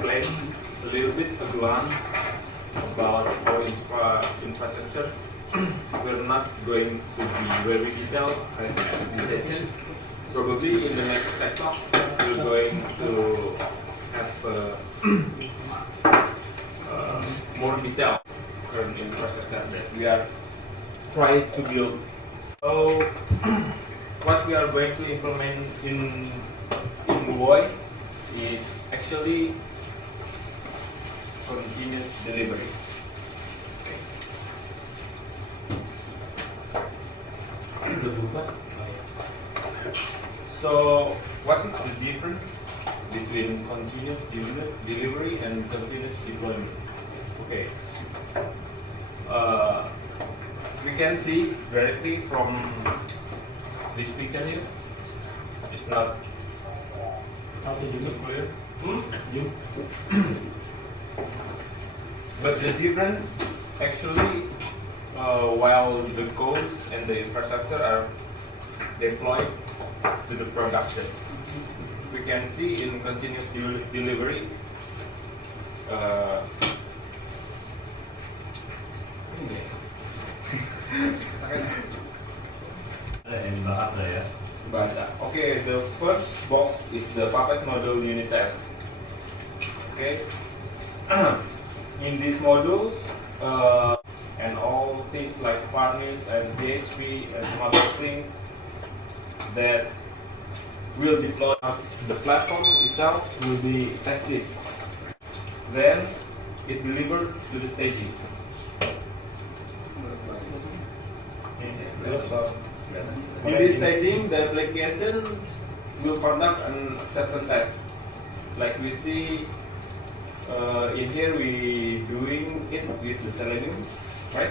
explain a little bit a glance about our infrastructure. We're not going to be very detailed at this session. Probably in the next talk, we're going to have more detail current infrastructure that we are trying to build. So, what we are going to implement in Buoy is actually continuous delivery. So, what is the difference between continuous delivery and continuous deployment? Okay. We can see directly from this picture here. It's not clear. But the difference actually, while the codes and the infrastructure are deployed to the production, we can see in continuous delivery okay, the first box is the Puppet module unit test. Okay, in these modules and all things like Varnish and PHP and some other things that will deploy, the platform itself will be tested. Then it delivered to the staging. In this staging, the application will conduct an acceptance test. Like we see in here, we doing it with the Selenium, right?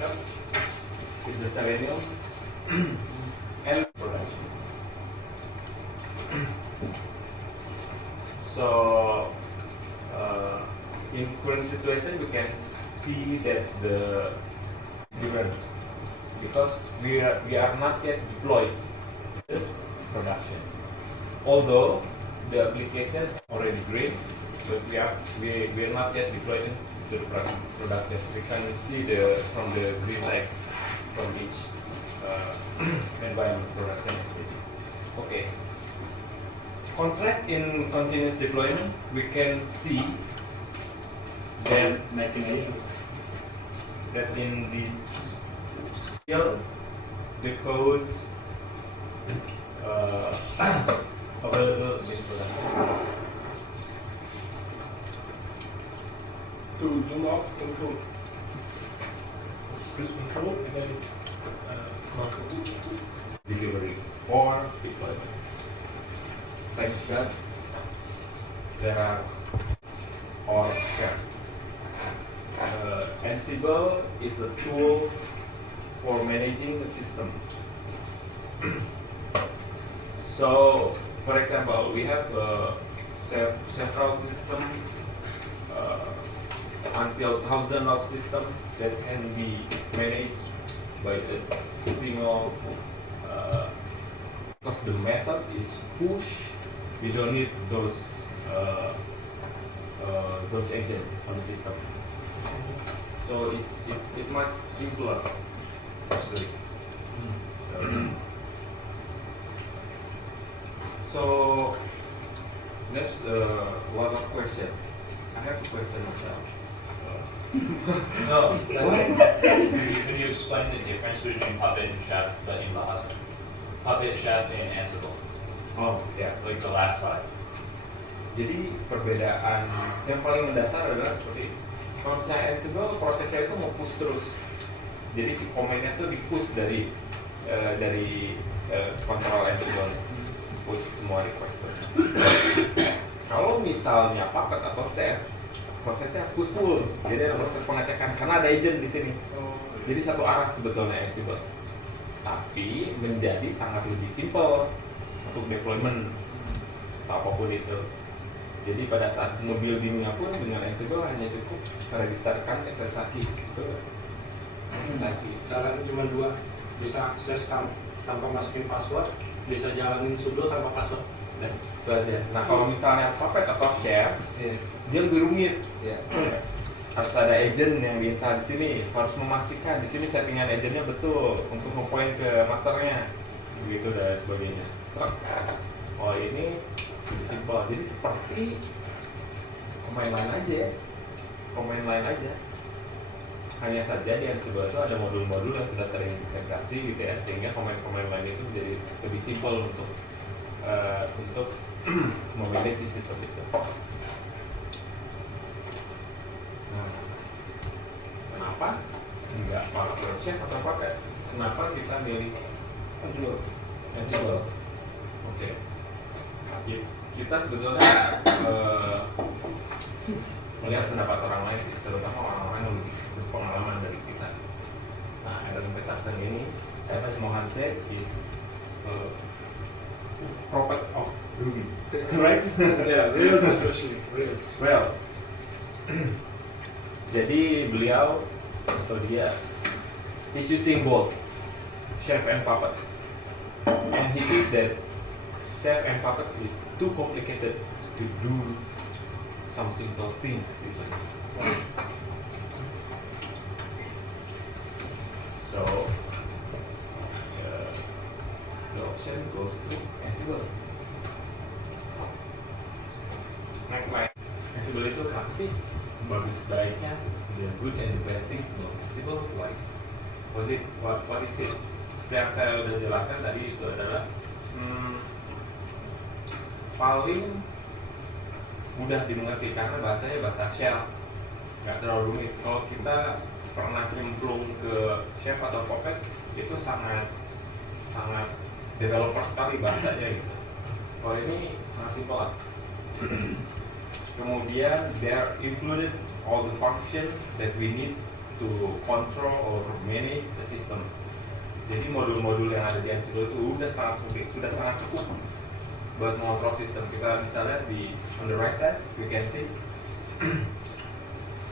Yep. With the Selenium and production. So in current situation, we can see that the different, because we are not yet deployed to production. Although the application already green, but we are not yet deployed to the production. We can see from the green light from each environment production stage. Okay. Contrast in continuous deployment, we can see that in this here, the codes available in production. To zoom out, control. Press control and then Delivery or deployment. Thanks God, there are or share. Ansible is a tool for managing the system. So, for example, we have several systems until thousands of systems that can be managed by a single. Because the method is push, we don't need those agents on the system. So it's much simpler actually. So there's a lot of questions. I have a question myself. No, when you explain the difference between Puppet and Chef, but in Bahasa, Puppet, Chef, and Ansible, Oh ya, like the last slide. jadi perbedaan yang paling mendasar adalah seperti ini. Kalau misalnya Ansible prosesnya itu mau push terus, jadi si komennya itu di push dari kontrol Ansible, push semua request terus. Kalau misalnya Puppet atau Chef, prosesnya push pull, jadi ada proses pengecekan karena ada agent di sini. Jadi satu arah sebetulnya Ansible, tapi menjadi sangat lebih simple untuk deployment atau apapun itu. Jadi pada saat nge-buildingnya pun dengan Ansible hanya cukup meregisterkan SSH keys itu. SSH keys. Caranya cuma dua, bisa akses tanpa masukin password, bisa jalanin sudo tanpa password. Itu aja. Nah kalau misalnya Puppet atau Chef, Iya. dia lebih rumit. Iya. Harus ada agent yang diinstal di sini, harus memastikan di sini settingan agentnya betul untuk ngepoint ke masternya, begitu dan sebagainya. Oh ini lebih simpel, jadi seperti command line aja ya, command line aja. Hanya saja di Ansible itu ada modul-modul yang sudah terintegrasi gitu ya, sehingga command line itu jadi lebih simpel untuk memanage sistem itu. Nah, kenapa nggak pakai Chef atau Puppet? Kenapa kita milih Ansible? Oke. Kita sebetulnya melihat pendapat orang lain, terutama orang-orang yang lebih berpengalaman dari kita. Nah, Adam Peterson ini, as Mohan said, is prophet of Ruby, right? Yeah, Rails especially. Rails. Well, jadi beliau atau dia is using both Chef and Puppet, and he thinks that Chef and Puppet is too complicated to do some simple things even. So the option goes to Ansible. Next slide. Ansible itu apa sih? Bagus baiknya, the good and the bad things about Ansible. What is it? Seperti yang saya udah jelaskan tadi, itu adalah paling mudah dimengerti karena bahasanya bahasa shell, nggak terlalu rumit. Kalau kita pernah nyemplung ke Chef atau Puppet, itu sangat developer sekali bahasanya gitu. Kalau ini sangat simpel lah. Kemudian there included all the function that we need to control or manage the system. Jadi modul-modul yang ada di Ansible itu sudah sangat cukup buat mengontrol sistem. Kita bisa lihat di on the right side, we can see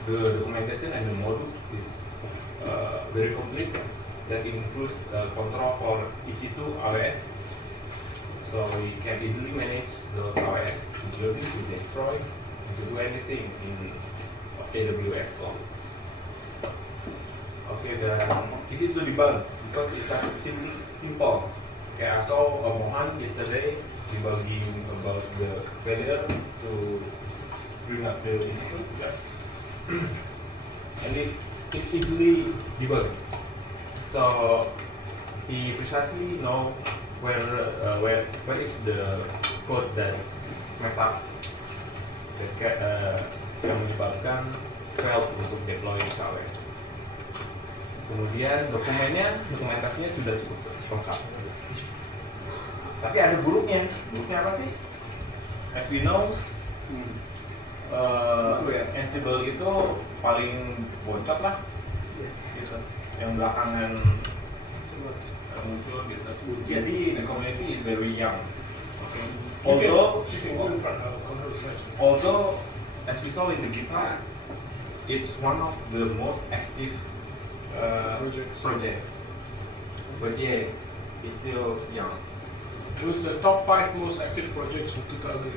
the documentation and the modules is very complete. That includes control for EC2 AWS, so we can easily manage those AWS to build it, to destroy, and to do anything in AWS cloud. Okay, then easy to debug because it's simple. Okay, I saw Mohan yesterday debugging about the failure to bring up the input, and it easily debug. So he precisely know where is the code that mess up yang menyebabkan fail untuk deploy ke AWS. Kemudian dokumentasinya sudah cukup lengkap. Tapi ada buruknya. Buruknya apa sih? As we know, Ansible itu paling bocot lah, gitu. Yang belakangan muncul gitu. Jadi the community is very young. Okay. Although, as we saw in the GitHub, it's one of the most active projects. But yeah, it's still young. It was the top 5 most active projects of 2020.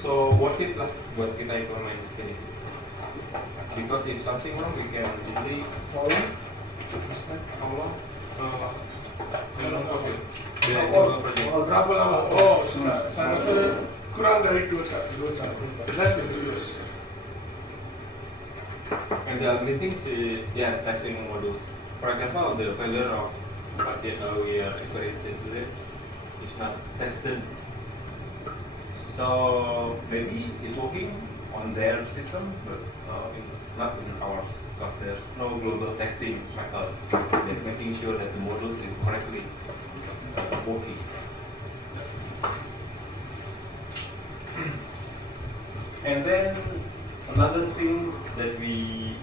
So worth it lah buat kita implement di sini. Because if something wrong, we can easily how long? Project. Berapa lama? Oh, sudah. Saya rasa kurang dari 2 tahun. Less than 2 years. And the main thing is testing modules. For example, the failure of what we are experiencing today is not tested. So maybe it's working on their system, but not in ours, because there's no global testing method that making sure that the modules is correctly working. And then another thing that we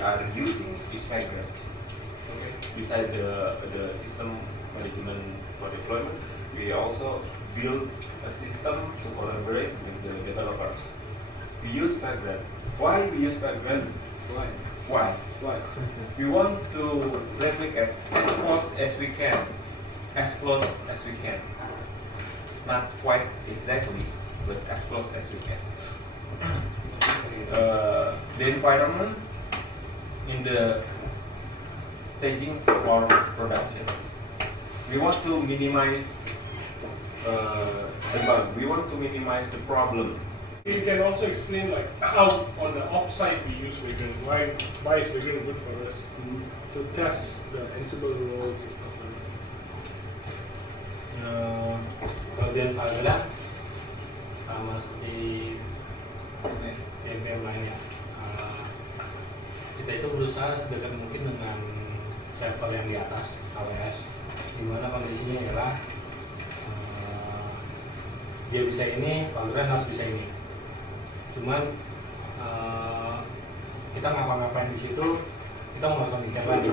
are using is Vagrant. Okay. Besides the system management for deployment, we also build a system to collaborate with the developers. We use Vagrant. Why we use Vagrant? Why? We want to replicate as close as we can. not quite exactly, but as close as we can. The environment in the staging or production, we want to minimize the bug. We want to minimize the problem. You can also explain like how on the offsite we use Vagrant. Why is Vagrant good for us to test the Ansible roles and stuff like that? Kelebihan Valorant sama seperti game-game lainnya. Kita itu berusaha sedekat mungkin dengan server yang di atas AWS, dimana kondisinya adalah dia bisa ini, Valorant harus bisa ini. Cuman kita ngapa-ngapain di situ, kita nggak usah mikir lagi.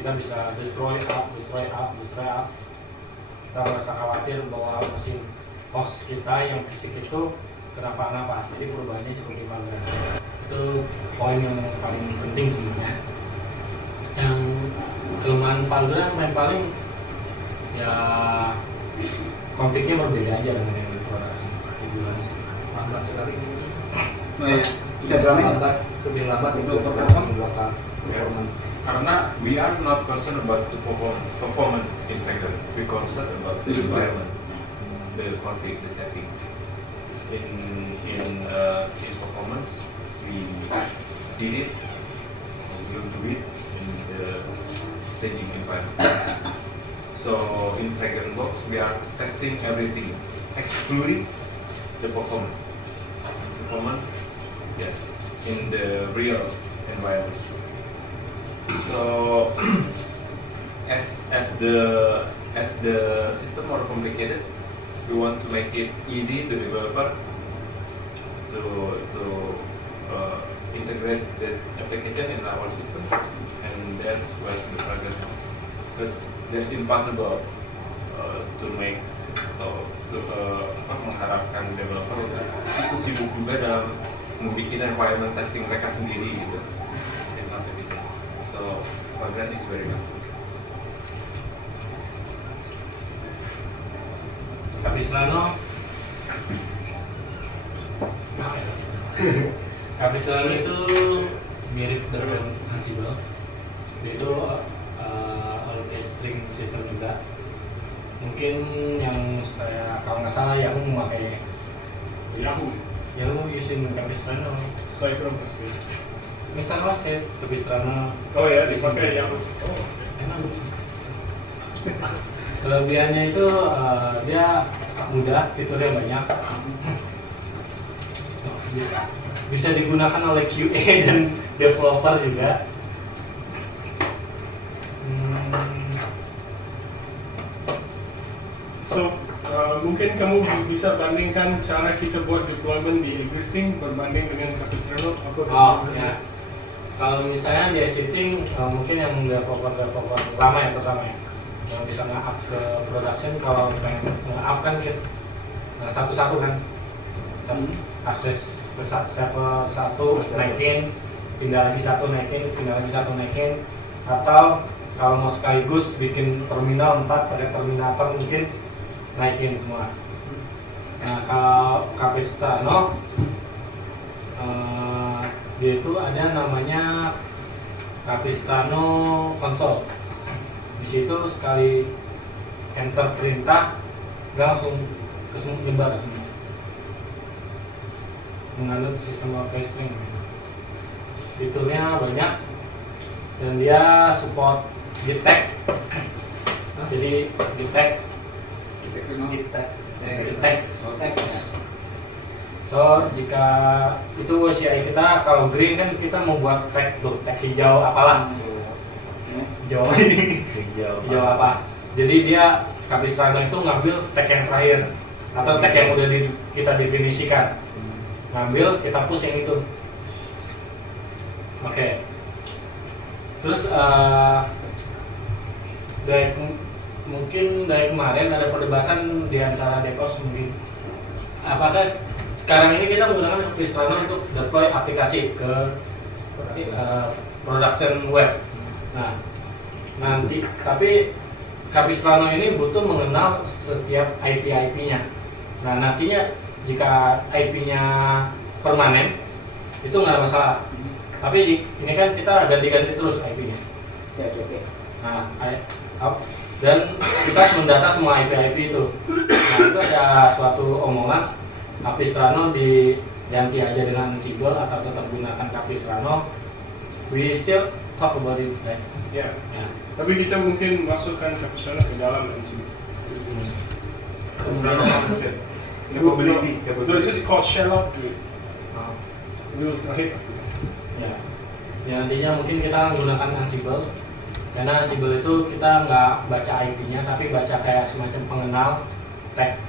Kita bisa destroy up. Kita merasa khawatir bahwa mesin host kita yang fisik itu kenapa-napa. Jadi perubahannya cukup di Valorant. Itu poin yang paling penting sebenarnya. Yang kelemahan Valorant paling ya konfliknya berbeda aja dengan yang di produksi. Lambat sekali. Tidak lambat, lebih lambat itu belakang performance. Karena we are not concerned about the performance in Vagrant, we concerned about the environment, the config, the settings. In performance, we did it, we will do it in the staging environment. So in Vagrant Box, we are testing everything, excluding the performance. Yeah, in the real environment. So as the system more complicated, we want to make it easy to developer to integrate the application in our system, and that's where the progress comes. Because that's impossible to make mengharapkan developer ikut sibuk juga dalam membuat environment testing mereka sendiri gitu. So Vagrant is very good. Capistrano itu mirip dengan Ansible. Dia itu orchestring system juga. Mungkin yang saya kalau nggak salah Yahoo memakai Yahoo using Capistrano. Saya kurang pasti. Misalnya saya Capistrano. Oh ya, dipakai yang Enak. Kelebihannya itu dia mudah, fiturnya banyak. Bisa digunakan oleh QA dan developer juga. So, mungkin kamu bisa bandingkan cara kita buat deployment di existing berbanding dengan Capistrano apa? Oh ya. Kalau misalnya di existing mungkin yang developer lama ya pertama ya, yang bisa nge-up ke production. Kalau pengen nge-up kan kita satu-satu kan, akses ke server 1 naikin, pindah lagi satu naikin, atau kalau mau sekaligus bikin terminal 4 pakai terminator mungkin naikin semua. Nah kalau Capistrano dia itu ada namanya Capistrano Console. Di situ sekali enter perintah, dia langsung ke semua nyebar semua. Menganut sistem orchestring. Fiturnya banyak dan dia support detect. Jadi detect. So jika itu CI kita, kalau green kan kita mau buat tag tuh, tag hijau apalah, hijau apa. Jadi dia Capistrano itu ngambil tag yang terakhir atau tag yang udah kita definisikan, ngambil kita push yang itu. Oke. Terus mungkin dari kemarin ada perdebatan di antara DevOps mungkin apakah sekarang ini kita menggunakan Capistrano untuk deploy aplikasi ke production web. Nah, nanti tapi Capistrano ini butuh mengenal setiap IP-nya. Nah nantinya jika IP-nya permanen itu nggak ada masalah. Tapi ini kan kita ganti-ganti terus IP-nya. Ya, oke. Nah, dan kita harus mendata semua IP itu. Nah itu ada suatu omongan Capistrano diganti aja dengan Ansible atau tetap gunakan Capistrano. We still talk about it, right? Ya. Ya. Tapi kita mungkin masukkan Capistrano ke dalam Ansible. Capability. No, just call shell out to it. Ah. Dulu terakhir. Ya. Ya, nantinya mungkin kita menggunakan Ansible karena Ansible itu kita nggak baca IP-nya tapi baca kayak semacam pengenal tag,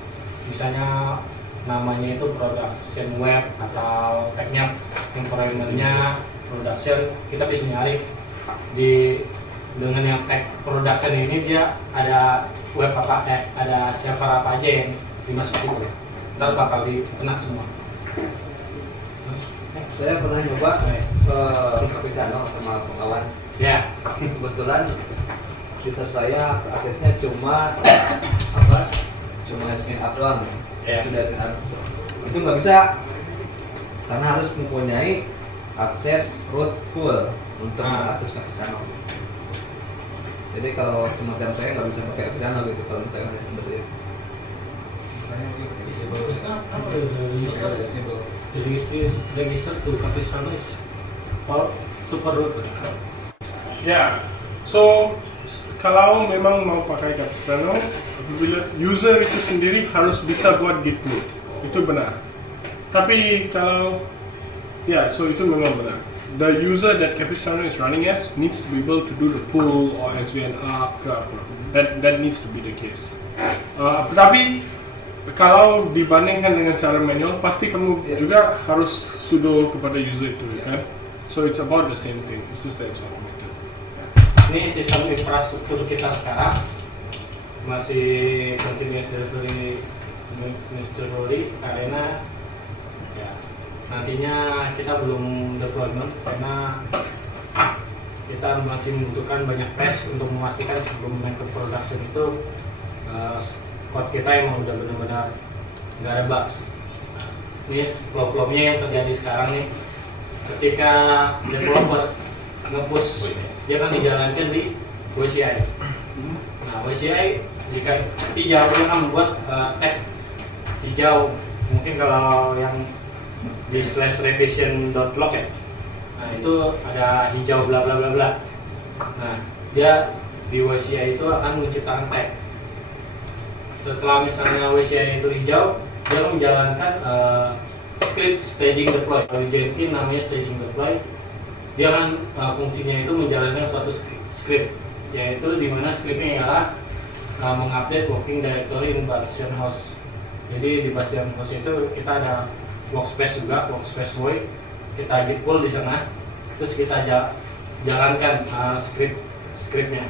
misalnya namanya itu production web atau tagnya environment-nya production, kita bisa nyari dengan yang tag production ini dia ada web apa, ada server apa aja yang dimasukin, ntar bakal dikena semua. Saya pernah nyoba ke Capistrano sama pengawan. Ya. Kebetulan user saya aksesnya cuma admin up doang. Ya. Sudah admin up. Itu nggak bisa karena harus mempunyai akses root pool untuk mengakses Capistrano. Jadi kalau semacam saya nggak bisa pakai Capistrano gitu kalau misalnya saya seperti itu. Register to Capistrano is super root. Ya, so kalau memang mau pakai Capistrano, apabila user itu sendiri harus bisa buat git pull, itu benar. Tapi kalau so itu memang benar. The user that Capistrano is running as needs to be able to do the pull or SVN up ke apa. That needs to be the case. Tapi kalau dibandingkan dengan cara manual, pasti kamu juga harus sudo kepada user itu, kan? So it's about the same thing. It's just that it's automated. Ini sistem infrastruktur kita sekarang masih continuous delivery karena ya, nantinya kita belum deployment karena kita masih membutuhkan banyak tes untuk memastikan sebelum naik ke production itu code kita emang udah benar-benar nggak ada bugs. Nah, ini flow-nya yang terjadi sekarang nih, ketika developer nge-push dia kan dijalankan di WCI. Nah WCI jika hijau dia kan membuat tag hijau, mungkin kalau yang di /revision.log ya, nah itu ada hijau bla bla bla bla. Nah dia di WCI itu akan menciptakan tag. Setelah misalnya WCI itu hijau, dia akan menjalankan script staging deploy. Kalau di Jenkins namanya staging deploy. Dia kan fungsinya itu menjalankan suatu script, yaitu di mana scriptnya ialah mengupdate working directory in Bastion host. Jadi di Bastion host itu kita ada workspace juga, workspace void, kita git pull di sana, terus kita jalankan scriptnya.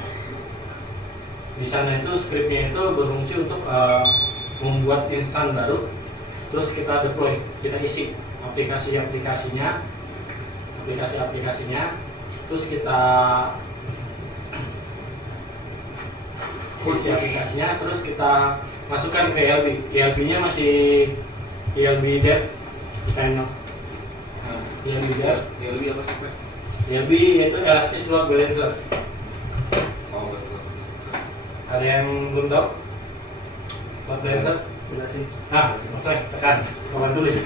Di sana itu scriptnya itu berfungsi untuk membuat instan baru, terus kita deploy, kita isi aplikasinya, terus kita isi aplikasinya, terus kita masukkan ke ELB. ELB-nya masih ELB dev final. Nah, ELB dev. ELB apa sih? ELB yaitu Elastic Load Balancer. Oh betul. Ada yang belum tahu? Load Balancer? Tidak sih. Nah, maksudnya tekan, kawan tulis.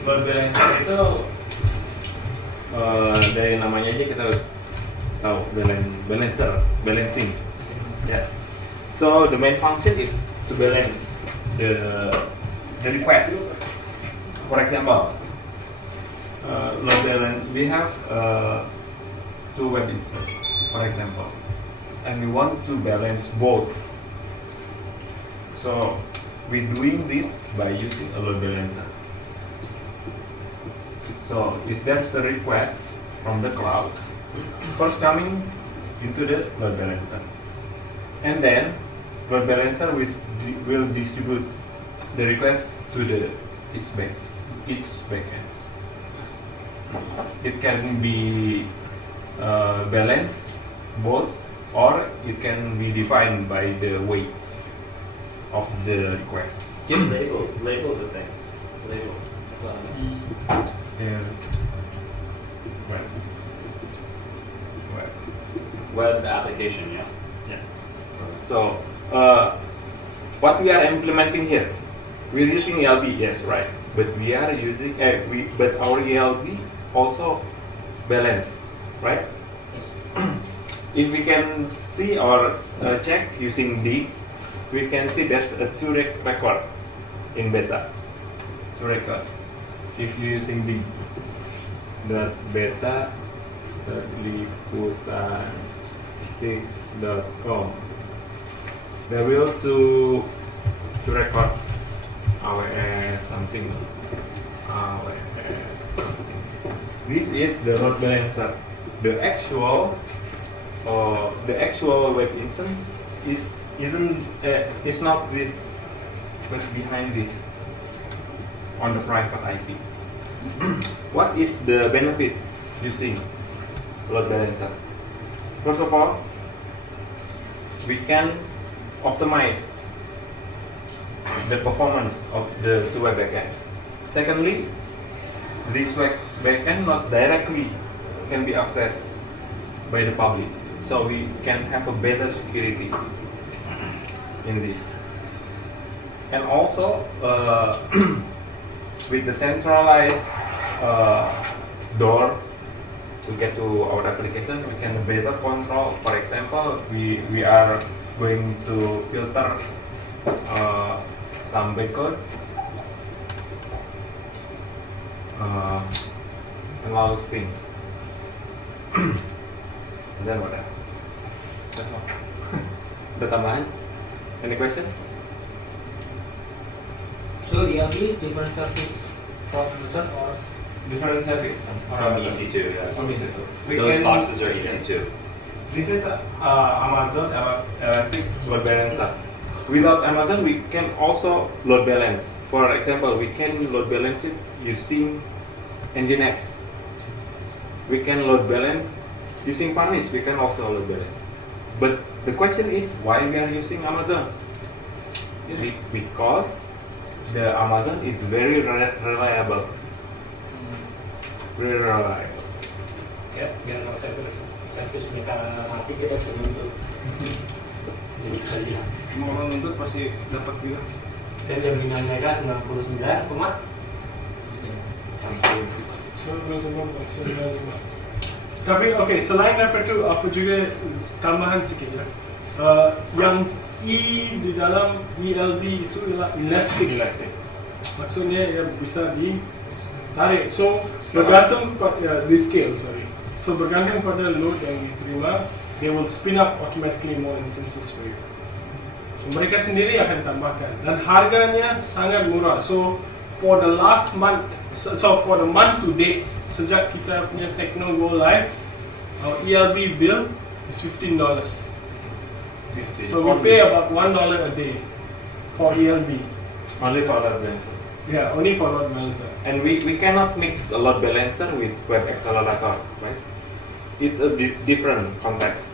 Load balancer itu dari namanya aja kita tahu balancing. Yeah. So the main function is to balance the request. For example, load balance we have two web instances, for example, and we want to balance both. So we're doing this by using a load balancer. So if there's a request from the cloud, first coming into the load balancer, and then load balancer will distribute the request to each backend. It can be balanced both, or it can be defined by the weight of the request. Give labels. Label the things. Label. Yeah. Right. Right. Web application, yeah. Yeah. So, what we are implementing here, we're using ELB, yes, right? But we are using, but our ELB also balance, right? If we can see or check using D, we can see there's a 2 record in beta. 2 record. If you're using D, that beta, that liputan 6.com, there will to record AWS something. AWS something. This is the load balancer. The actual web instance is not this, but behind this on the private IP. What is the benefit using load balancer? First of all, we can optimize the performance of the two web backend. Secondly, this web backend not directly can be accessed by the public, so we can have a better security in this. And also, with the centralized door to get to our application, we can better control. For example, we are going to filter some bytecode and all those things. And then what else? That's all. Ada tambahan? Any question? So ELB is different service from user or Different service From EC2, yeah. From EC2. We Those can- boxes are EC2. This is Amazon Elastic Load Balancer. Without Amazon, we can also load balance. For example, we can load balance it using Nginx. We can load balance using Varnish. We can also load balance. But the question is, why we are using Amazon? Because the Amazon is very reliable. Very reliable. ya biar kalau service mereka mati kita bisa nuntut. Jadi bisa lihat. Semua orang nuntut pasti dapat juga. Dan jaminan mereka 99, kumat. Tapi oke, selain daripada itu apa juga tambahan sikit ya. Yang E di dalam ELB itu adalah elastic. Elastic. Maksudnya ya bisa ditarik. So bergantung kepada di scale, sorry. So bergantung pada load yang diterima, they will spin up automatically more instances for you. So, mereka sendiri akan tambahkan dan harganya sangat murah. So for the last month, so for the month to date, sejak kita punya Tekno go live, our ELB bill is $15. 50. So we pay about $1 a day for ELB. Only for load balancer. Yeah, only for load balancer. And we cannot mix the load balancer with web accelerator, right? It's a different context.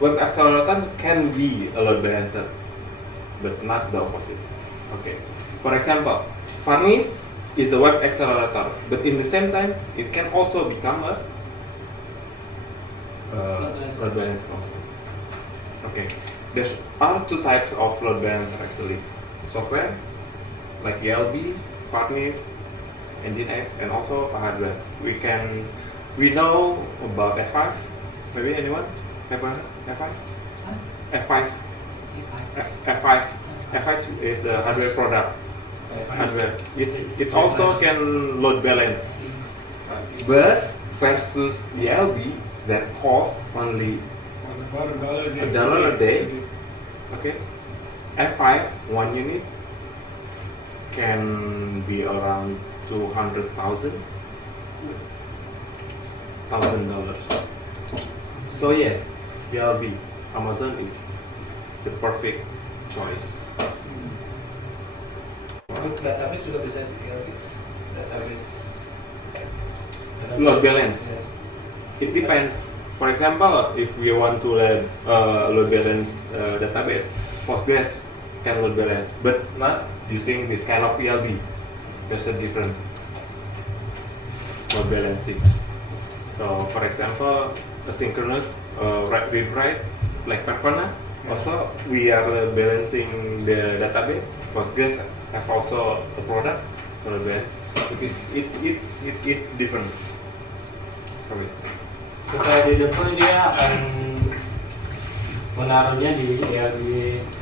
Web accelerator can be a load balancer, but not the opposite. Okay. For example, Varnish is a web accelerator, but in the same time, it can also become a load balancer also. Okay. There are two types of load balancer actually. Software, like ELB, Varnish, Nginx, and also hardware. We know about F5. Maybe anyone? F5? F5? F5 is a hardware product. Hardware. It also can load balance. But versus ELB that costs only $1 a day. Okay. F5 1 unit can be around $200,000. So yeah, ELB, Amazon is the perfect choice. Untuk database sudah bisa di ELB. Database Load balance. yes. It depends. For example, if we want to load balance database, Postgres can load balance, but not using this kind of ELB. There's a different load balancing. So, for example, asynchronous read write like Percona. Also, we are balancing the database. Postgres has also a product for balance. It is different. Sorry. Setelah di deploy dia akan menaruhnya di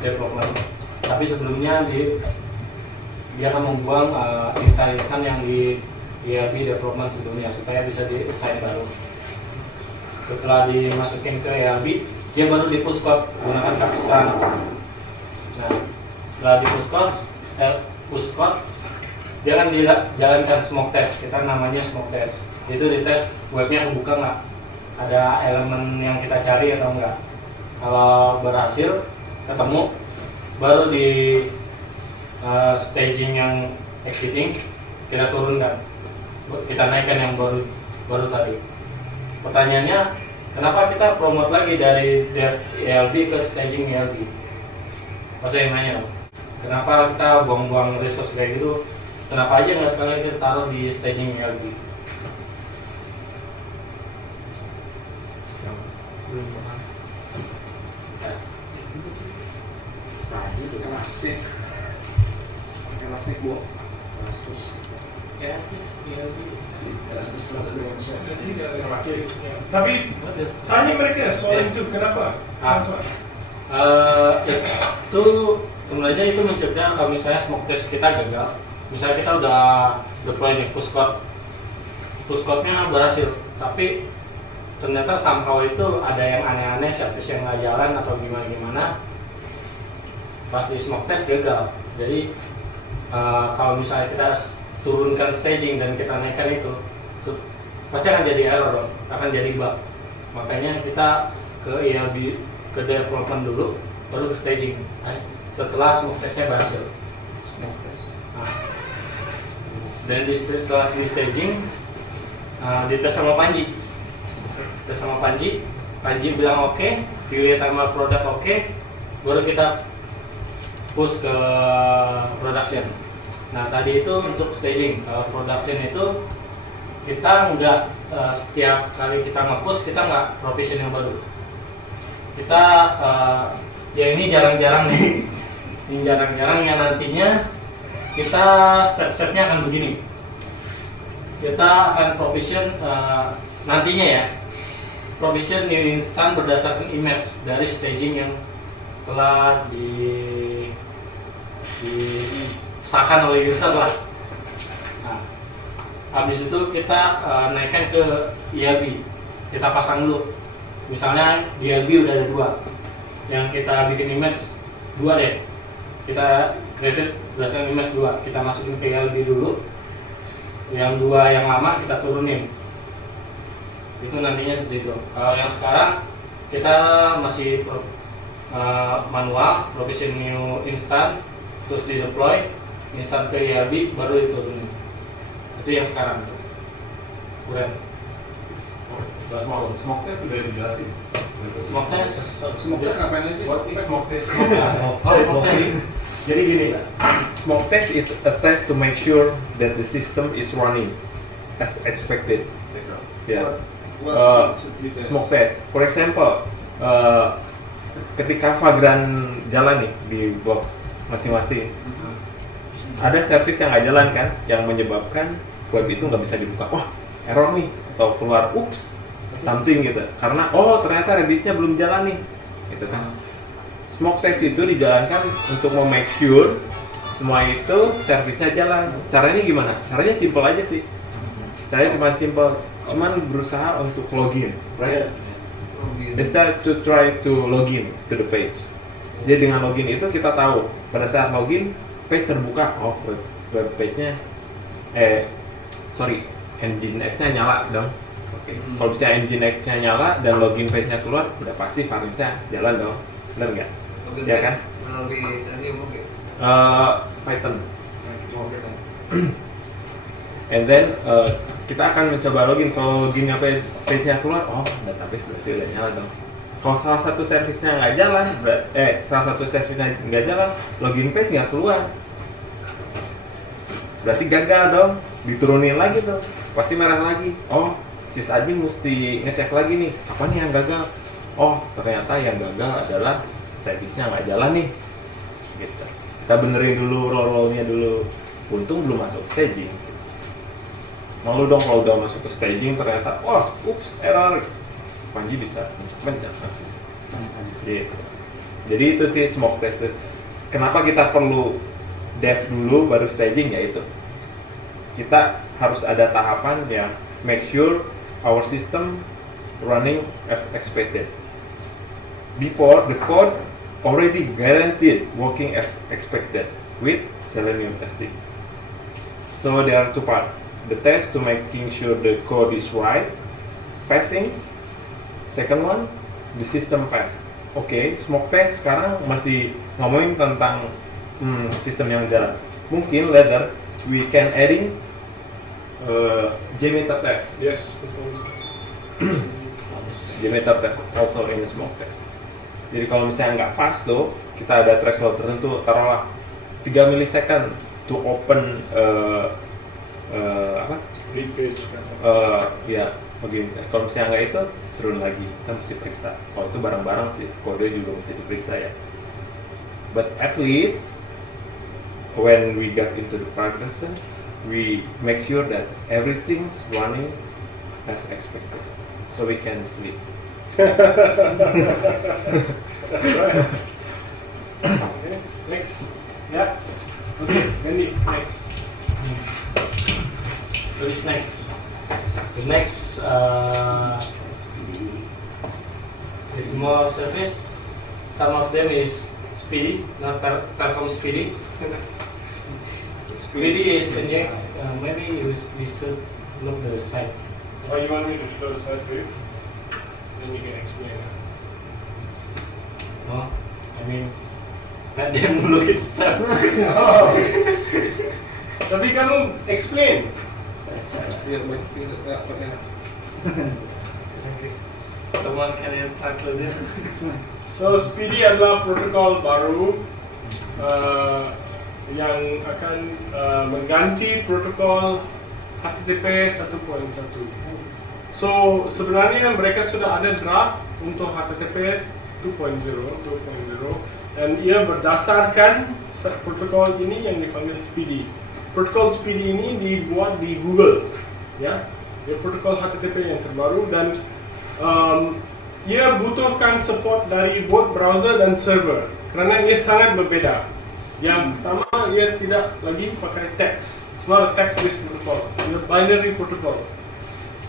development. Tapi sebelumnya dia akan membuang instan-instan yang di ELB development sebelumnya supaya bisa di assign baru. Setelah dimasukin ke ELB, dia baru di push code menggunakan Capistrano. Nah, setelah di push code, dia akan dijalankan smoke test. Kita namanya smoke test. Itu dites webnya kebuka nggak, ada elemen yang kita cari atau enggak. Kalau berhasil ketemu, baru di staging yang exiting kita turunkan, kita naikkan yang baru tadi. Pertanyaannya, kenapa kita promote lagi dari dev ELB ke staging ELB? Pasti yang nanya, kenapa kita buang-buang resource kayak gitu? Kenapa aja nggak sekali kita taruh di staging ELB? Elastic bu. Tapi tanya mereka soal itu kenapa? Itu sebenarnya itu mencegah kalau misalnya smoke test kita gagal. Misalnya kita udah deploy nih push code-nya berhasil, tapi ternyata somehow itu ada yang aneh-aneh, service yang nggak jalan atau gimana-gimana, pas di smoke test gagal. Jadi kalau misalnya kita turunkan staging dan kita naikkan itu pasti akan jadi error dong, akan jadi bug. Makanya kita ke ELB, ke development dulu, baru ke staging. Setelah smoke testnya berhasil. Nah, dan setelah di staging, dites sama Panji. Tes sama Panji bilang oke, dilihat sama produk oke, baru kita push ke production. Nah tadi itu untuk staging. Kalau production itu kita nggak setiap kali kita nge-push kita nggak provision yang baru. Kita ya ini jarang-jarang nih, ini jarang-jarang yang nantinya kita step-stepnya akan begini. Kita akan provision nantinya ya, provision new instant berdasarkan image dari staging yang telah disahkan oleh user lah. Nah, habis itu kita naikkan ke ELB, kita pasang dulu. Misalnya di ELB udah ada 2, yang kita bikin image 2 deh. Kita create berdasarkan image 2, kita masukin ke ELB dulu. Yang 2 yang lama kita turunin. Itu nantinya seperti itu. Kalau yang sekarang kita masih manual, provision new instant, terus di deploy instant ke ELB, baru diturunin. Itu yang sekarang tuh. Keren. Smoke test sudah dijelasin. Smoke test Ngapain sih? What is smoke test? smoke test. Jadi gini, smoke test is a test to make sure that the system is running as expected. Yeah. Smoke test. For example, ketika Vagrant jalan nih di box masing-masing, ada service yang nggak jalan kan, yang menyebabkan web itu nggak bisa dibuka. Wah, error nih, atau keluar ups something gitu. Karena ternyata Redis-nya belum jalan nih, gitu kan. Smoke test itu dijalankan untuk make sure semua itu service-nya jalan. Caranya gimana? Caranya simple aja sih. Caranya cuma simple, cuman berusaha untuk login, right? They start to try to login to the page. Jadi dengan login itu kita tahu pada saat login page terbuka, web page-nya Nginx-nya nyala dong. Oke. Kalau bisa Nginx-nya nyala dan login page-nya keluar, udah pasti Vagrant-nya jalan dong. Benar nggak? Ya kan? Melalui Selenium oke. Python. And then kita akan mencoba login. Kalau loginnya page-nya keluar, oh database berarti udah nyala dong. Kalau salah satu servisnya nggak jalan, salah satu servisnya nggak jalan, login page nggak keluar, berarti gagal dong. Diturunin lagi tuh, pasti merah lagi. Oh, sysadmin mesti ngecek lagi nih, apa nih yang gagal? Oh, ternyata yang gagal adalah servisnya nggak jalan nih. Gitu. Kita benerin dulu role-nya dulu. Untung belum masuk staging. Malu dong kalau udah masuk ke staging ternyata, wah, error. Panji bisa mencet. Gitu. Jadi itu sih smoke test. Kenapa kita perlu dev dulu baru staging, ya itu. Kita harus ada tahapan yang make sure our system running as expected before the code already guaranteed working as expected with Selenium testing. So there are two parts. The test to making sure the code is right, passing. Second one, the system pass. Oke, smoke test sekarang masih ngomongin tentang sistem yang jalan. Mungkin later we can adding JMeter test. Yes, performance test. JMeter test also in smoke test. Jadi kalau misalnya nggak pas tuh, kita ada threshold tertentu, taruhlah 3 milisecond to open apa? Lead page. Ya, begini. Kalau misalnya nggak itu, turun lagi, kita mesti periksa. Kalau itu bareng-bareng sih, kode juga mesti diperiksa ya. But at least when we get into the production, we make sure that everything's running as expected, so we can sleep. That's right. Okay, next. Yeah. Okay, Wendy, next. What is next? The next is more service. Some of them is Speedy, not Telkom Speedy. Speedy is next. Maybe we should look the site. Or you want me to show the site for you? Then you can explain. No, I mean let them look it itself. Oh. Tapi kamu explain. Someone can translate this. So Speedy adalah protokol baru yang akan mengganti protokol HTTP 1.1. So sebenarnya mereka sudah ada draft untuk HTTP 2.0 dan ia berdasarkan protokol ini yang dipanggil Speedy. Protokol Speedy ini dibuat di Google, ya. Dia protokol HTTP yang terbaru dan ia butuhkan support dari both browser dan server kerana ia sangat berbeza. Yang pertama, ia tidak lagi pakai text. It's not a text-based protocol. Ia binary protocol.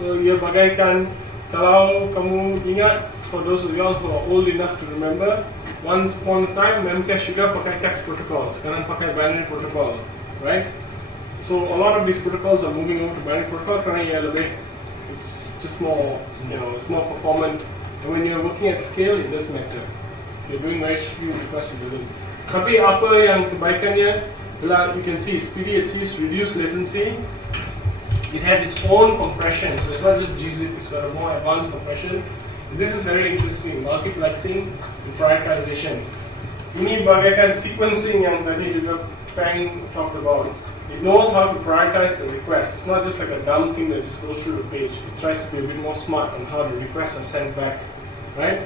So ia bagaikan, kalau kamu ingat, for those of y'all who are old enough to remember, one upon a time Memcache juga pakai text protocol. Sekarang pakai binary protocol, right? So a lot of these protocols are moving over to binary protocol kerana ia lebih, it's just more, it's more performant. And when you're working at scale, it doesn't matter. You're doing very few requests you doing. Tapi apa yang kebaikannya adalah, you can see Speedy achieves reduced latency. It has its own compression, so it's not just gzip, it's got a more advanced compression. This is very interesting, multiplexing and prioritization. Ini bagaikan sequencing yang tadi juga Peng talked about. It knows how to prioritize the requests. It's not just like a dumb thing that just goes through the page. It tries to be a bit more smart on how the requests are sent back, right?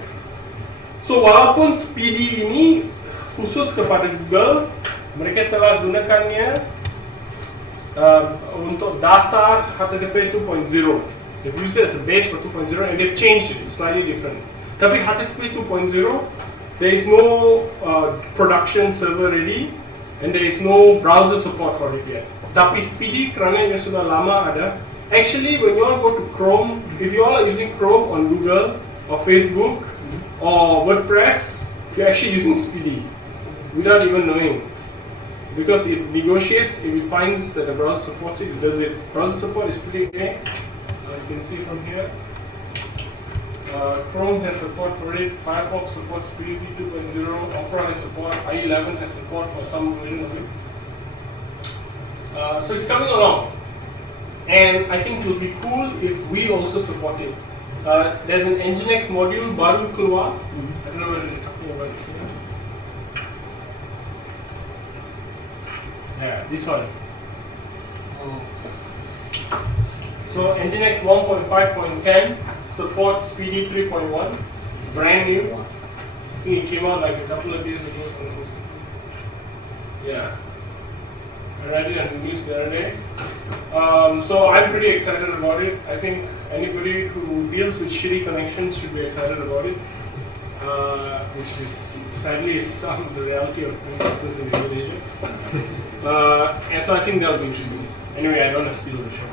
So walaupun Speedy ini khusus kepada Google, mereka telah gunakannya untuk dasar HTTP 2.0. They've used it as a base for 2.0 and they've changed it. It's slightly different. Tapi HTTP 2.0, there is no production server ready and there is no browser support for it yet. Tapi Speedy kerana ia sudah lama ada. Actually, when you all go to Chrome, if you all are using Chrome on Google or Facebook or WordPress, you're actually using Speedy without even knowing. Because it negotiates, if it finds that the browser supports it, it does it. Browser support is pretty okay. You can see from here. Chrome has support for it, Firefox supports Speedy 2.0, Opera has support, i11 has support for some version of it. So it's coming along. And I think it will be cool if we also support it. There's an Nginx module baru keluar. I don't know whether they're talking about it here. Yeah, this one. So Nginx 1.5.10 supports PD 3.1. It's brand new. I think it came out like a couple of days ago. Yeah. I read it on the news the other day. So I'm pretty excited about it. I think anybody who deals with shitty connections should be excited about it. Which is sadly some the reality of doing business in Indonesia. And so I think that'll be interesting. Anyway, I don't want to steal the show.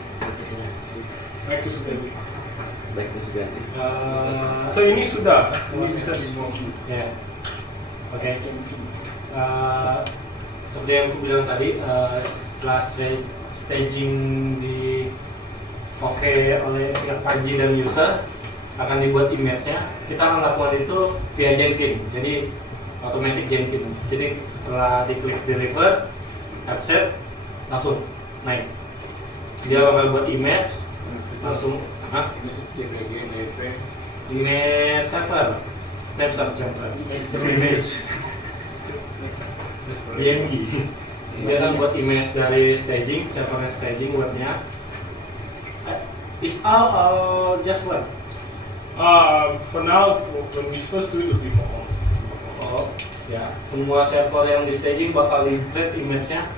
Back to Sugandi. Baik to Sugandi. So ini sudah, ini bisa dibuang. Ya, oke. Seperti yang aku bilang tadi, setelah staging di oleh pihak Panji dan user akan dibuat image-nya. Kita akan lakukan itu via Jenkins, jadi automatic Jenkins. Jadi setelah diklik deliver, accept, langsung naik. Dia bakal buat image, langsung image server, server. DMG. Dia akan buat image dari staging, server staging webnya. Is all just web? For now, when we first do it, it'll be for all. Oh, ya. Semua server yang di staging bakal di-create image-nya.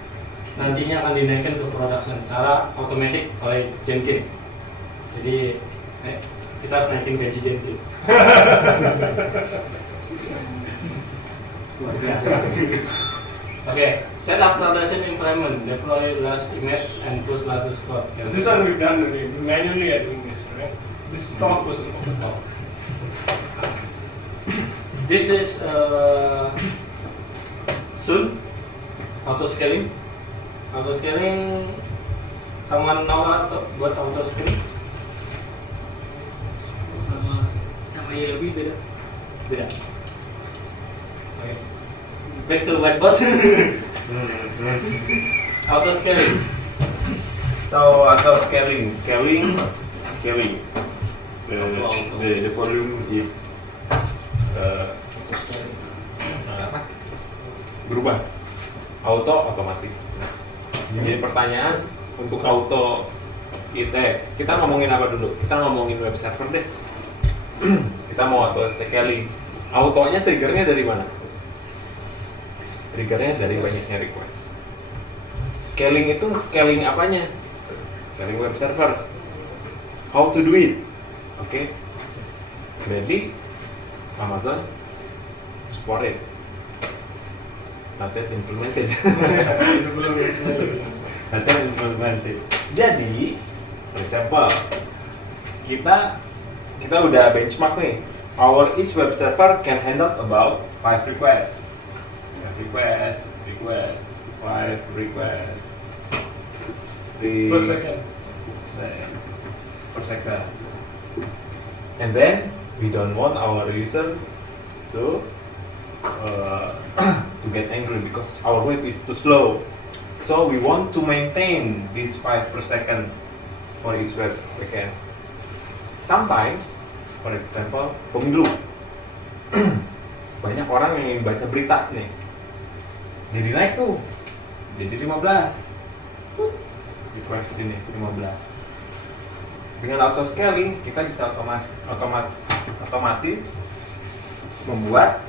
Nantinya akan dinaikkan ke production secara otomatis oleh Jenkins. Jadi, kita harus naikin gaji Jenkins. Okay, set up production environment, deploy last image and push last code. This one we've done already. We manually are doing this, right? This talk was an open talk. This is soon auto scaling. Auto scaling, someone know how to buat auto scaling? Sama ya lebih beda. Beda. Okay. Back to whiteboard. Auto scaling. So auto scaling. The volume is berubah. Otomatis. Jadi pertanyaan untuk auto kita ngomongin apa dulu? Kita ngomongin web server deh. Kita mau auto scaling. Autonya triggernya dari mana? Triggernya dari banyaknya request. Scaling itu scaling apanya? Scaling web server. How to do it? Oke. Maybe Amazon support it. Not yet implemented. Not yet implemented. Jadi, for example, kita udah benchmark nih. Our each web server can handle about 5 requests. 5 requests. 3 Per second. per second. And then we don't want our user to get angry because our web is too slow. So we want to maintain this 5 per second for each web backend. Sometimes, for example, pemilu. Banyak orang yang ingin baca berita nih. Jadi naik tuh. Jadi 15. Request sini 15. Dengan auto scaling kita bisa otomatis membuat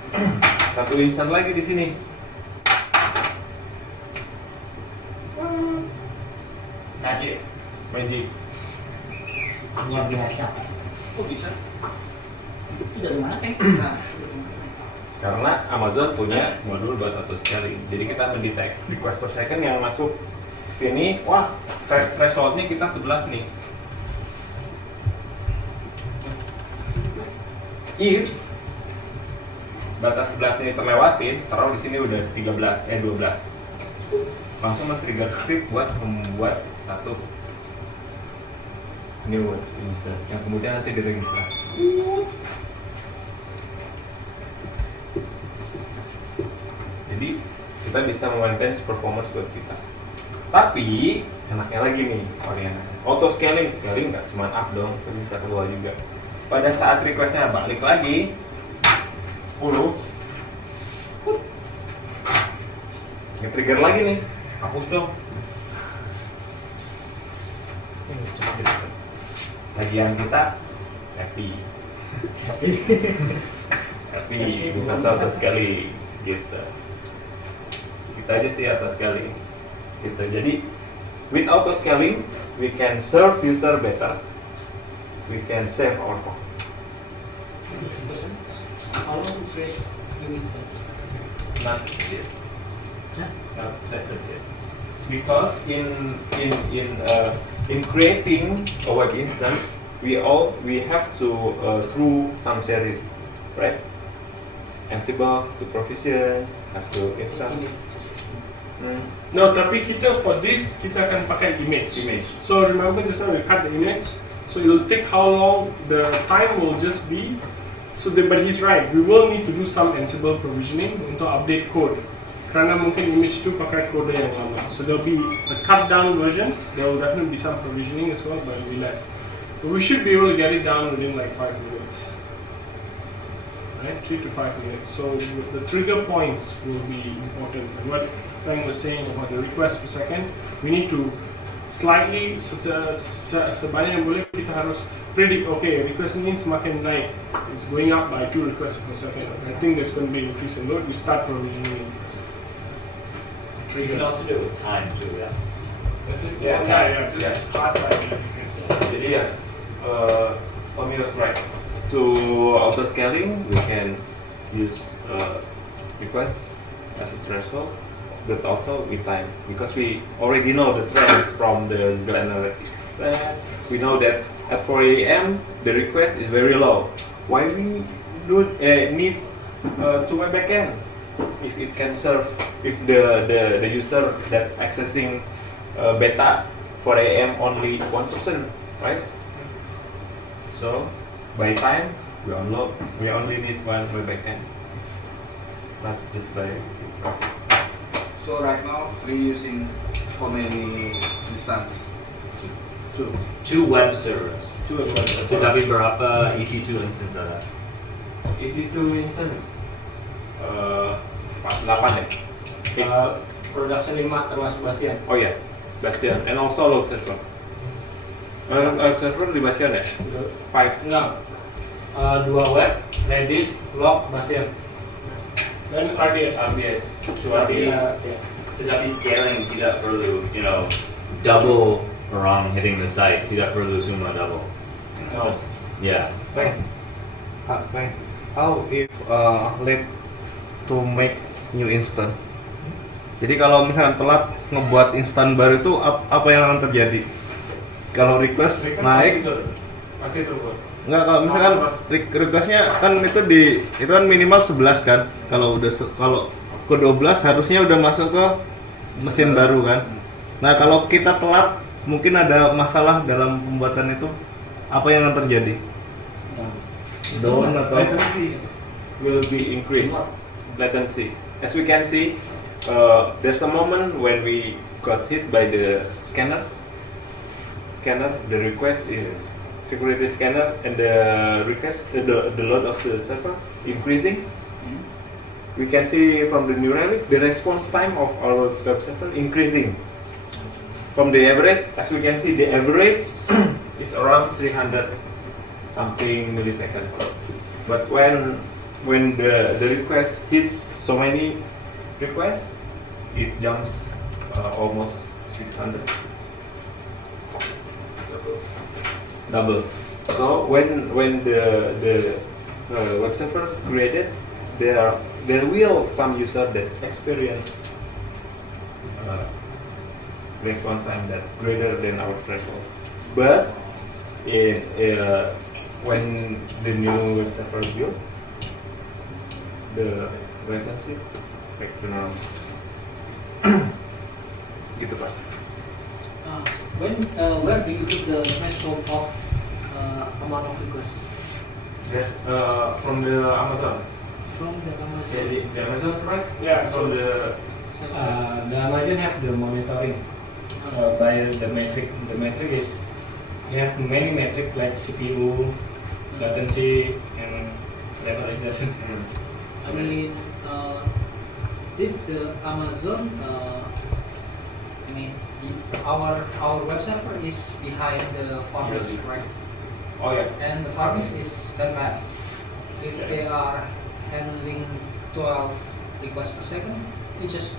satu instance lagi di sini. Magic. Luar biasa. Kok bisa? Itu dari mana, Peng? Karena Amazon punya modul buat auto scaling. Jadi kita mendetek request per second yang masuk sini. Wah, thresholdnya kita 11 nih. If batas 11 ini terlewatin, taruh di sini udah 12. Langsung men-trigger script buat membuat satu new web user yang kemudian nanti diregistrasi. Jadi kita bisa maintain performance web kita. Tapi enaknya lagi nih, auto scaling nggak cuma up dong, tapi bisa keluar juga. Pada saat requestnya balik lagi 10, nge-trigger lagi nih, hapus dong. Cepat gitu. Tagihan kita happy, bukan auto scaling gitu. Kita aja sih atas scaling gitu. Jadi with auto scaling we can serve user better, we can save our time. How long to create new instance? Not yet. Not less than yet. Because in creating a web instance, we have to through some series, right? Ansible to provision, have to install. No, tapi kita for this kita akan pakai image. So remember just now we cut the image. So it will take how long? The time will just be. But he's right. We will need to do some Ansible provisioning untuk update code. Karena mungkin image itu pakai kode yang lama. So there will be a cut down version. There will definitely be some provisioning as well, but it will be less. But we should be able to get it down within like 5 minutes. Right, 3 to 5 minutes. So the trigger points will be important. What Frank was saying about the request per second, we need to slightly sebanyak yang boleh kita harus predict. Okay, request ini semakin naik. It's going up by 2 requests per second. I think there's going to be increase in load. We start provisioning it first. You can also do it with time too, yeah. Yeah. Just start by. Jadi ya, Tommy was right. To auto scaling, we can use request as a threshold, but also with time, because we already know the trends from the Google Analytics. We know that at 4 a.m. the request is very low. Why we need to web backend if it can serve, if the user that accessing beta 4 a.m. only 1%, right? So by time we only need one web backend, not just by. So right now we using how many instance? Two web servers. Two web servers. Tetapi berapa EC2 instance ada? EC2 instance 8 ya? Production 5 termasuk Bastian. Oh ya, Bastion, and also log server. Log server di Bastion ya? 5. Enggak. 2 web, Redis, log, Bastian. Dan RDS. RBS. Iya. Tetapi scaling tidak perlu, double orang hitting the site. Tidak perlu semua double. No. Yeah. How if late to make new instant? Jadi kalau misalnya telat ngebuat instan baru itu apa yang akan terjadi? Kalau request naik, Masih terus. enggak, kalau misalkan requestnya kan itu kan minimal 11 kan. Kalau ke 12 harusnya udah masuk ke mesin baru kan. Nah, kalau kita telat mungkin ada masalah dalam pembuatan itu, apa yang akan terjadi? Down atau Latency will be increased. Latency. As we can see, there's a moment when we got hit by the scanner. The request is security scanner, and the request, the load of the server increasing. We can see from the New Relic the response time of our web server increasing. From the average, as we can see, the average is around 300 something milliseconds. But when the request hits so many requests, it jumps almost 600. Doubles. So when the web server created, there will some user that experience response time that greater than our threshold. But when the new web server built, the latency back to normal. Gitu Pak. Where do you put the threshold of amount of requests? That from the Amazon. From the Amazon. The Amazon, right? Yeah, So the The Amazon have the monitoring. by the metric. The metric is you have many metric like CPU, latency, and localization. I mean, did the Amazon? I mean, our web server is behind the Farmers, Yes. right? Oh ya. And the Farmers is very fast. If they are handling 12 requests per second, you just.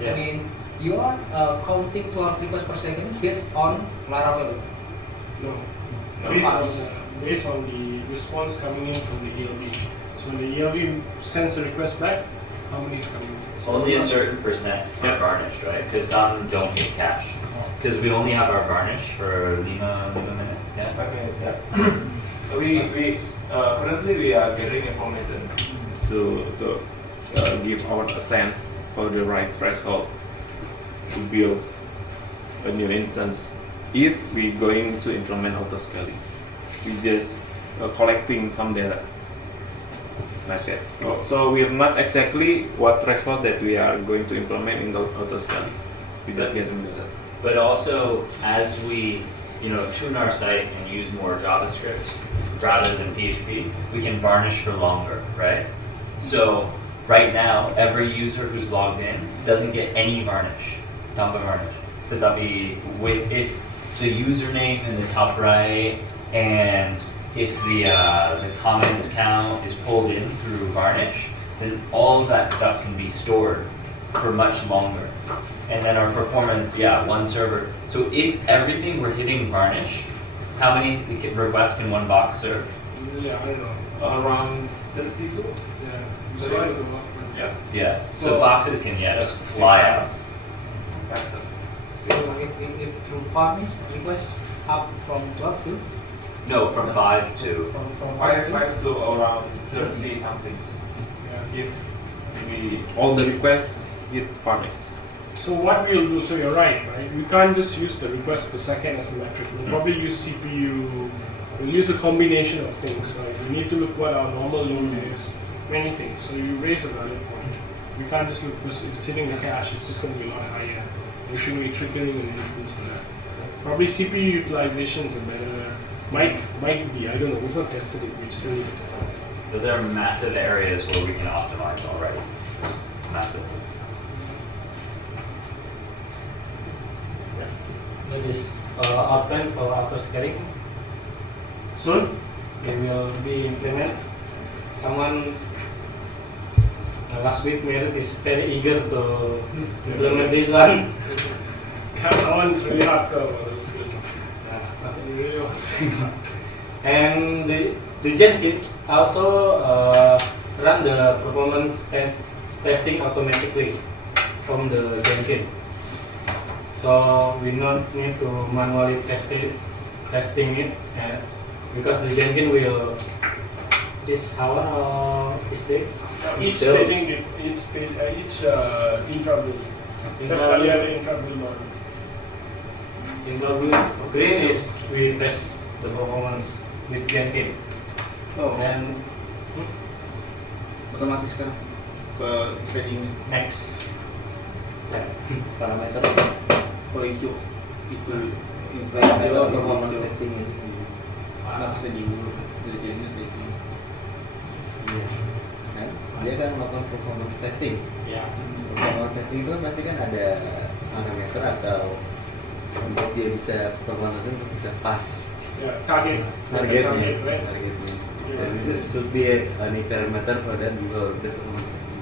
Yeah. I mean, you are counting 12 requests per second based on Laravel. No. No Based on, files. based on the response coming in from the ELB. So when the ELB sends a request back, how many is coming in? Only a certain percent Yeah. are garnished, right? Because some don't get cached. Because we only have our garnish for lima minutes. Yeah. 5 minutes, yeah. we currently we are getting information to give our sense for the right threshold to build a new instance. If we going to implement auto scaling, we just collecting some data. That's it. So we are not exactly what threshold that we are going to implement in the auto scaling. We just getting data. But also, as we, tune our site and use more JavaScript rather than PHP, we can varnish for longer, right? So right now, every user who's logged in doesn't get any varnish, tanpa varnish. Tetapi if the username in the top right and if the comments count is pulled in through varnish, then all of that stuff can be stored for much longer. And then our performance, one server. So if everything were hitting varnish, how many requests can one box serve? Yeah, I don't know. Around 32. Yeah. So- So I don't know. Yeah. Yeah. So Well, boxes can just fly out. So if through Farmers request up from 12 to No, from 5 to. from 5 to around 30 something. Yeah. If we all the requests hit farmers. So what we'll do, so you're right? We can't just use the request per second as a metric. We'll probably use CPU, we'll use a combination of things. Like we need to look what our normal load is, many things. So you raise a valid point. We can't just look, because if it's hitting the cache, it's just going to be a lot higher. We should be triggering an instance for that. Probably CPU utilization is a better, might be, I don't know, we've not tested it, we still need to test it. But there are massive areas where we can optimize already. Massive. That is our plan for auto scaling. Soon? They will be implemented. Someone last week Merit is very eager to implement this one. Yeah, that one's really hardcore. Uh, He really wants to start. And the Jenkins also run the performance testing automatically from the Jenkins. So we not need to manually testing it because the Jenkins will this hour or this day. Each Build. staging, each infra build. Setiap kali ada infra build baru. In the green is we test the performance with Jenkins. Oh, And otomatis kan ke setting next. parameter. Oh itu Itu performance testing itu sendiri. Kenapa staging dulu? Jadinya staging. Iya. Kan? Dia kan melakukan performance testing. Ya. Performance testing itu kan pasti kan ada parameter atau untuk dia bisa performance testing untuk bisa pas Ya, target. targetnya. right? Targetnya. Yeah. And this should be any parameter for that before the performance testing.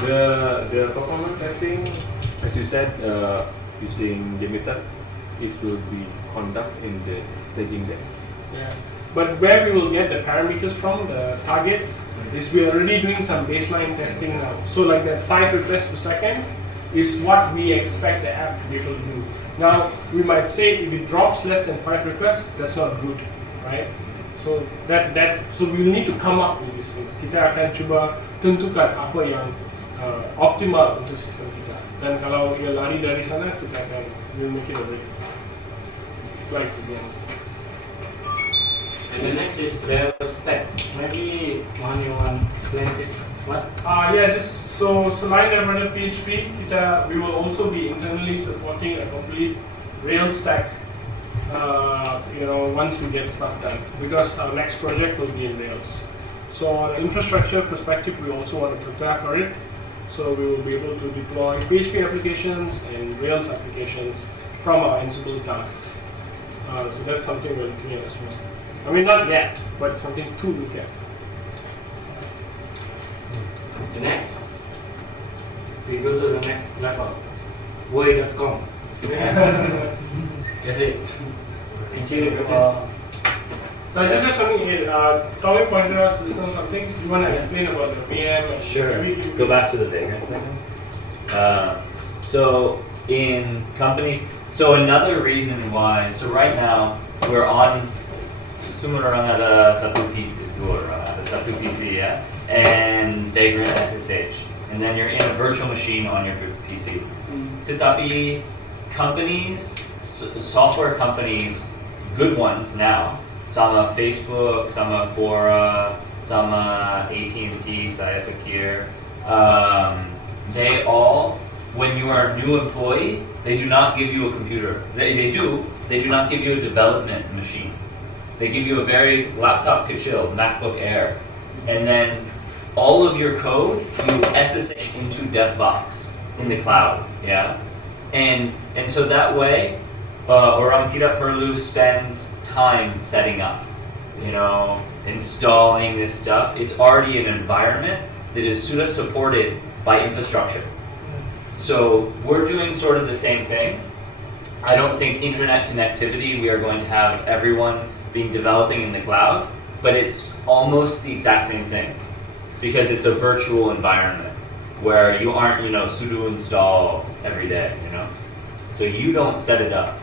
The performance testing, as you said, using Demeter, it will be conduct in the staging day. Yeah. But where we will get the parameters from, the targets, is we are already doing some baseline testing now. So like that 5 requests per second is what we expect the app to be able to do. Now, we might say if it drops less than 5 requests, that's not good, right? So so we will need to come up with these things. Kita akan coba tentukan apa yang optimal untuk sistem kita. Dan kalau dia lari dari sana, kita akan we'll make it a break. Flags again. And the next is Rails stack. Maybe one you want explain this what? Yeah, just so selain daripada PHP, we will also be internally supporting a complete Rails stack. Once we get stuff done, because our next project will be in Rails. So on an infrastructure perspective, we also want to prepare for it. So we will be able to deploy PHP applications and Rails applications from our Ansible tasks. So that's something we're looking at as well. I mean, not yet, but something to look at. The next, we go to the next level. Way.com. That's it. Thank you. So I just have something here. Tommy pointed out to listeners something. You want to explain about the VM? Sure. Maybe Go back to the vagrant thing. So in companies, so another reason why, so right now we're on semua orang ada satu PC, dua orang ada satu PC ya, and Vagrant SSH, and then you're in a virtual machine on your PC. Tetapi companies, software companies, good ones now, sama Facebook, sama Quora, sama AT&T, saya pikir, they all, when you are a new employee, they do not give you a computer. They do not give you a development machine. They give you a very laptop kecil, MacBook Air, and then all of your code you SSH into DevBox in the cloud, yeah, and so that way, orang tidak perlu spend time setting up, installing this stuff. It's already an environment that is sudah supported by infrastructure. So we're doing sort of the same thing. I don't think internet connectivity, we are going to have everyone being developing in the cloud, but it's almost the exact same thing because it's a virtual environment where you aren't, sudo install every day, So you don't set it up.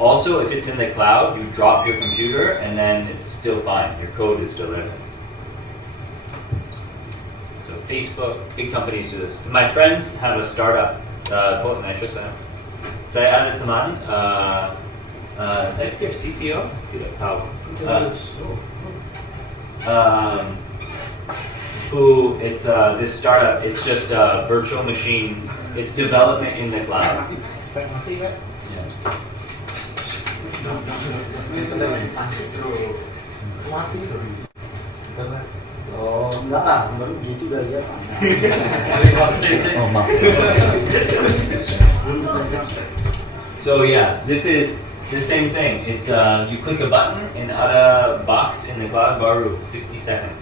Also, if it's in the cloud, you drop your computer and then it's still fine. Your code is still there. So Facebook, big companies do this. My friends have a startup. Saya ada teman, saya pikir CTO, tidak tahu. Who it's this startup? It's just a virtual machine. It's development in the cloud. Oh, enggak lah, baru gitu udah lihat. Oh, maaf. So yeah, this is the same thing. It's you click a button and ada box in the cloud baru 60 seconds.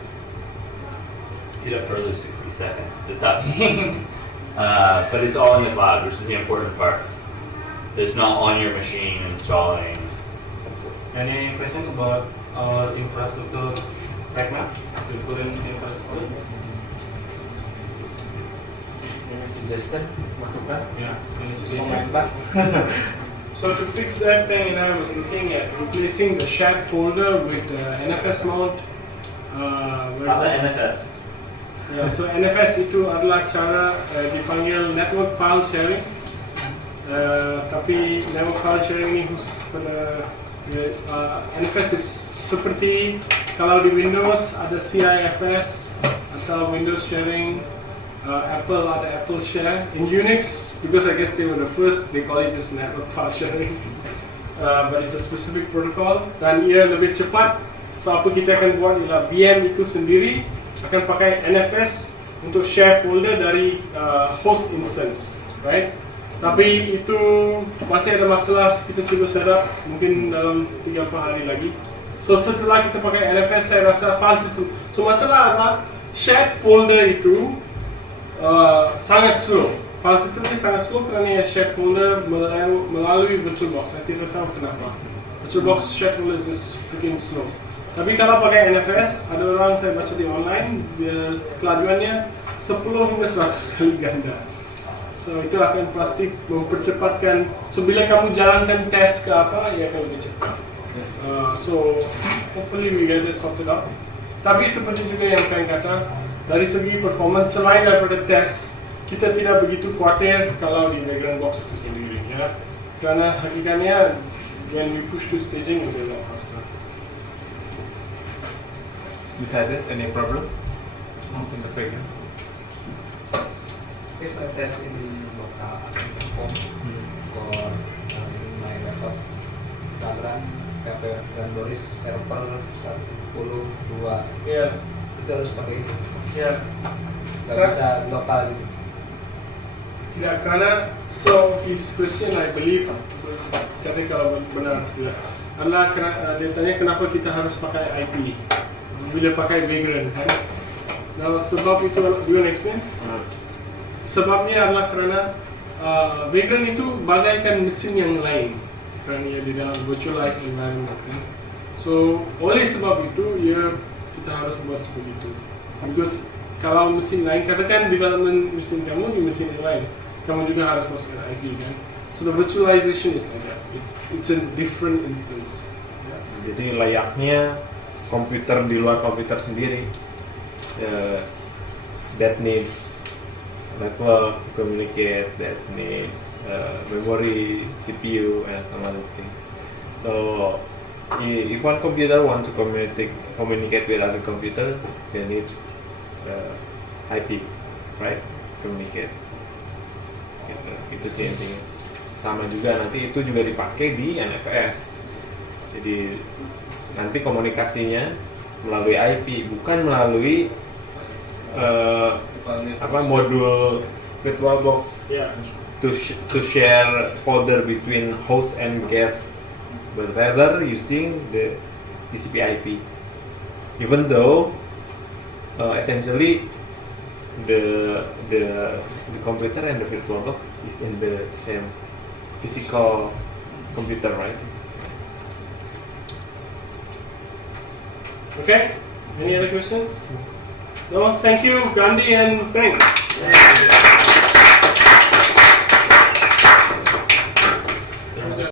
Tidak perlu 60 seconds, tetapi but it's all in the cloud, which is the important part. It's not on your machine installing. Any questions about our infrastructure right now? The current infrastructure? Any suggestion? Masukan? Yeah. Any Comment, suggestion? Pak? So to fix that thing, I was looking at replacing the shared folder with the NFS mount. Apa NFS? Ya, so NFS itu adalah cara dipanggil network file sharing. Tapi network file sharing ini khusus kepada NFS is seperti kalau di Windows ada CIFS atau Windows sharing, Apple ada Apple Share. In Unix, because I guess they were the first, they call it just network file sharing. But it's a specific protocol dan ia lebih cepat. So apa kita akan buat ialah VM itu sendiri akan pakai NFS untuk share folder dari host instance, right? Tapi itu masih ada masalah, kita coba setup mungkin dalam 3-4 hari lagi. So setelah kita pakai NFS, saya rasa file system. So masalah adalah shared folder itu sangat slow. File system ini sangat slow kerana shared folder melalui VirtualBox. Saya tidak tahu kenapa. VirtualBox shared folder is freaking slow. Tapi kalau pakai NFS, ada orang saya baca di online, kelajuannya 10 hingga 100 kali ganda. So itu akan pasti mempercepatkan. So bila kamu jalankan tes ke apa, ia akan lebih cepat. So hopefully we get it sorted out. Tapi seperti juga yang Peng kata, dari segi performance selain daripada tes, kita tidak begitu khawatir kalau di background box itu sendiri, ya. Karena hakikatnya when we push to staging, it will not faster. Besides that, any problem in the program? If I test in local home for my laptop Tangerang PP dan Boris server 102 Yeah. itu harus pakai itu, Yeah. nggak Sir? bisa lokal gitu. Ya, karena so his question I believe kata kalau benar ya, adalah dia tanya kenapa kita harus pakai IP bila pakai Vagrant kan? Nah sebab itu, do you want to explain? Sebabnya adalah karena Vagrant itu bagaikan mesin yang lain kerana ia di dalam virtualized environment kan? So oleh sebab itu ya kita harus buat seperti itu. Because kalau mesin lain, katakan development mesin kamu di mesin yang lain, kamu juga harus masukkan IP kan. So the virtualization is like that. It's a different instance. Yeah. Jadi layaknya komputer di luar komputer sendiri, that needs network to communicate, that needs memory, CPU, and some other things. So if one computer want to communicate with other computer, they need IP, right? Communicate. Gitu. Itu sih intinya. Sama juga nanti itu juga dipakai di NFS. Jadi nanti komunikasinya melalui IP, bukan melalui modul VirtualBox Yeah. to share folder between host and guest, but rather using the TCP IP. Even though essentially the computer and the VirtualBox is in the same physical computer, right? Okay. Any other questions? No. Thank you, Gandhi and Peng.